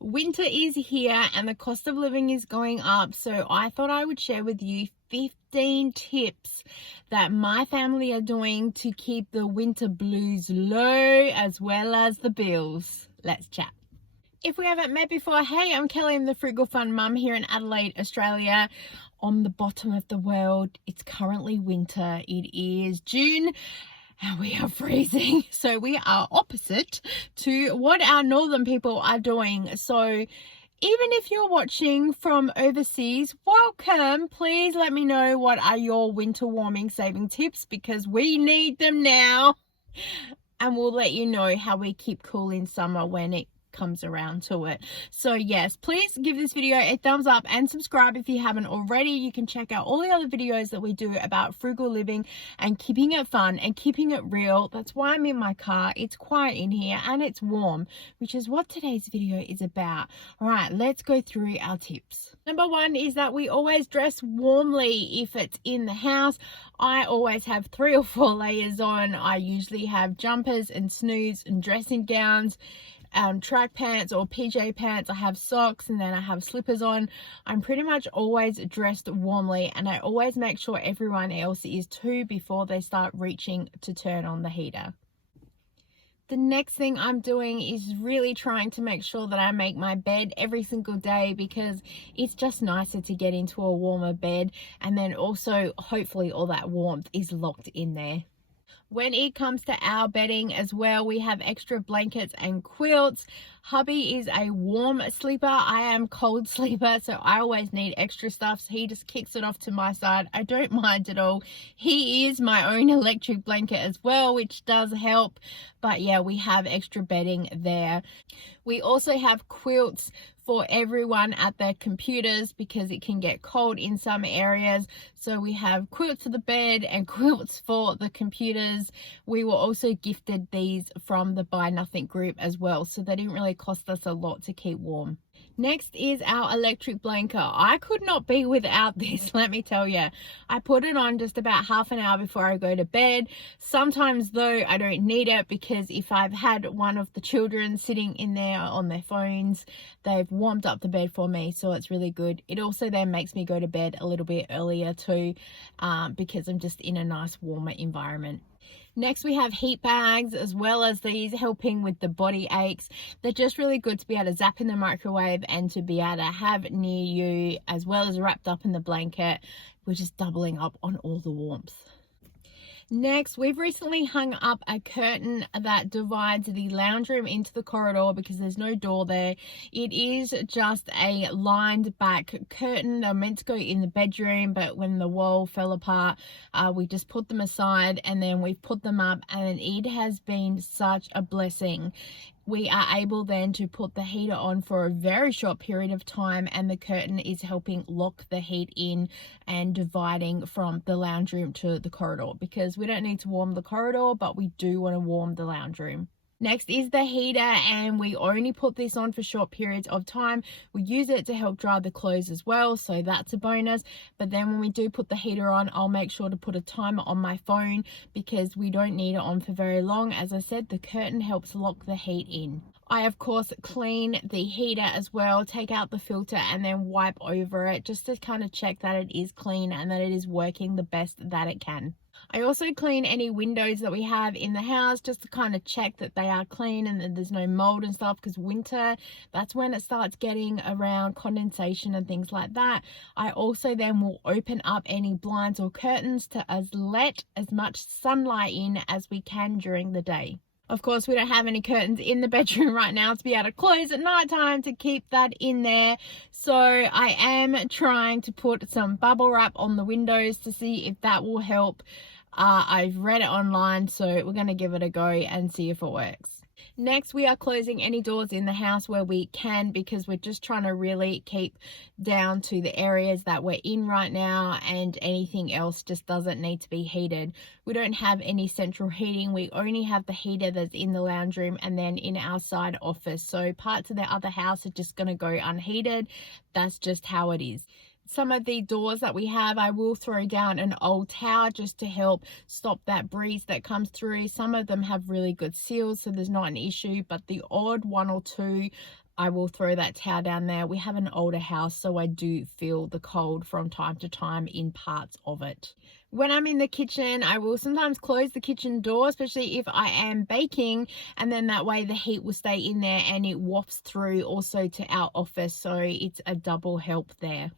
Winter is here and the cost of living is going up, so I thought I would share with you 15 tips that my family are doing to keep the winter blues low as well as the bills. Let's chat. If we haven't met before, hey, I'm Kelly. I'm the Frugal Fun Mum here in Adelaide, Australia, on the bottom of the world. It's currently winter. It is June and we are freezing. So we are opposite to what our northern people are doing. So even if you're watching from overseas, welcome. Please let me know what are your winter warming saving tips, because we need them now. And we'll let you know how we keep cool in summer when it comes around to it. So yes, please give this video a thumbs up and subscribe if you haven't already. You can check out all the other videos that we do about frugal living and keeping it fun and keeping it real. That's why I'm in my car. It's quiet in here and it's warm, which is what today's video is about. All right, let's go through our tips. Number one is that we always dress warmly if it's in the house. I always have 3 or 4 layers on. I usually have jumpers and snoods and dressing gowns, track pants or PJ pants. I have socks and then I have slippers on. I'm pretty much always dressed warmly, and I always make sure everyone else is too before they start reaching to turn on the heater. The next thing I'm doing is really trying to make sure that I make my bed every single day, because it's just nicer to get into a warmer bed, and then also hopefully all that warmth is locked in there. When it comes to our bedding as well, we have extra blankets and quilts. Hubby is a warm sleeper. I am cold sleeper, so I always need extra stuff. So he just kicks it off to my side. I don't mind at all. He is my own electric blanket as well, which does help. But yeah, we have extra bedding there. We also have quilts for everyone at their computers because it can get cold in some areas. So we have quilts for the bed and quilts for the computers. We were also gifted these from the Buy Nothing group as well, so they didn't really cost us a lot to keep warm. Next is our electric blanket. I could not be without this, let me tell you. I put it on just about half an hour before I go to bed. Sometimes though, I don't need it, because if I've had one of the children sitting in there on their phones, they've warmed up the bed for me, so it's really good. It also then makes me go to bed a little bit earlier too, because I'm just in a nice warmer environment. Next, we have heat bags, as well as these helping with the body aches. They're just really good to be able to zap in the microwave and to be able to have near you, as well as wrapped up in the blanket. We're just doubling up on all the warmth. Next, we've recently hung up a curtain that divides the lounge room into the corridor because there's no door there. It is just a lined back curtain. They're meant to go in the bedroom, but when the wall fell apart, we just put them aside and then we've put them up, and it has been such a blessing. We are able then to put the heater on for a very short period of time, and the curtain is helping lock the heat in and dividing from the lounge room to the corridor, because we don't need to warm the corridor, but we do want to warm the lounge room. Next is the heater, and we only put this on for short periods of time. We use it to help dry the clothes as well, so that's a bonus. But then when we do put the heater on, I'll make sure to put a timer on my phone, because we don't need it on for very long. As I said, the curtain helps lock the heat in. I of course clean the heater as well, take out the filter and then wipe over it just to kind of check that it is clean and that it is working the best that it can. I also clean any windows that we have in the house just to kind of check that they are clean and that there's no mold and stuff, because winter, that's when it starts getting around condensation and things like that. I also then will open up any blinds or curtains to let as much sunlight in as we can during the day. Of course, we don't have any curtains in the bedroom right now to be able to close at night time to keep that in there. So I am trying to put some bubble wrap on the windows to see if that will help. I've read it online, so we're going to give it a go and see if it works. Next, we are closing any doors in the house where we can, because we're just trying to really keep down to the areas that we're in right now, and anything else just doesn't need to be heated. We don't have any central heating. We only have the heater that's in the lounge room and then in our side office. So parts of the other house are just going to go unheated. That's just how it is. Some of the doors that we have, I will throw down an old towel just to help stop that breeze that comes through. Some of them have really good seals, so there's not an issue, but the odd one or two I will throw that towel down there. We have an older house, so I do feel the cold from time to time in parts of it. When I'm in the kitchen, I will sometimes close the kitchen door, especially if I am baking, and then that way the heat will stay in there and it wafts through also to our office, so it's a double help there.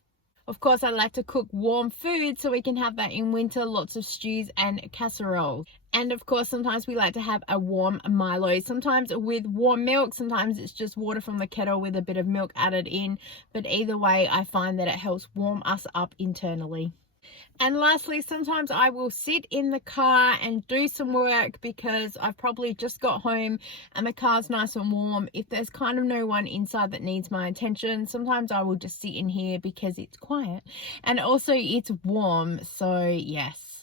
Of course, I like to cook warm food so we can have that in winter, lots of stews and casseroles. And of course, sometimes we like to have a warm Milo, sometimes with warm milk, sometimes it's just water from the kettle with a bit of milk added in. But either way, I find that it helps warm us up internally. And lastly, sometimes I will sit in the car and do some work because I've probably just got home and the car's nice and warm. If there's kind of no one inside that needs my attention, sometimes I will just sit in here because it's quiet and also it's warm. So yes,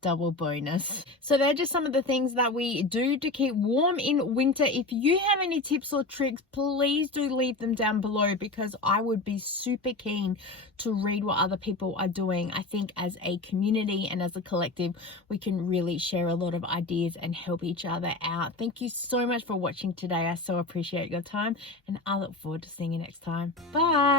double bonus. So they're just some of the things that we do to keep warm in winter. If you have any tips or tricks, please do leave them down below because I would be super keen to read what other people are doing. I think as a community and as a collective, we can really share a lot of ideas and help each other out. Thank you so much for watching today. I so appreciate your time and I look forward to seeing you next time. Bye.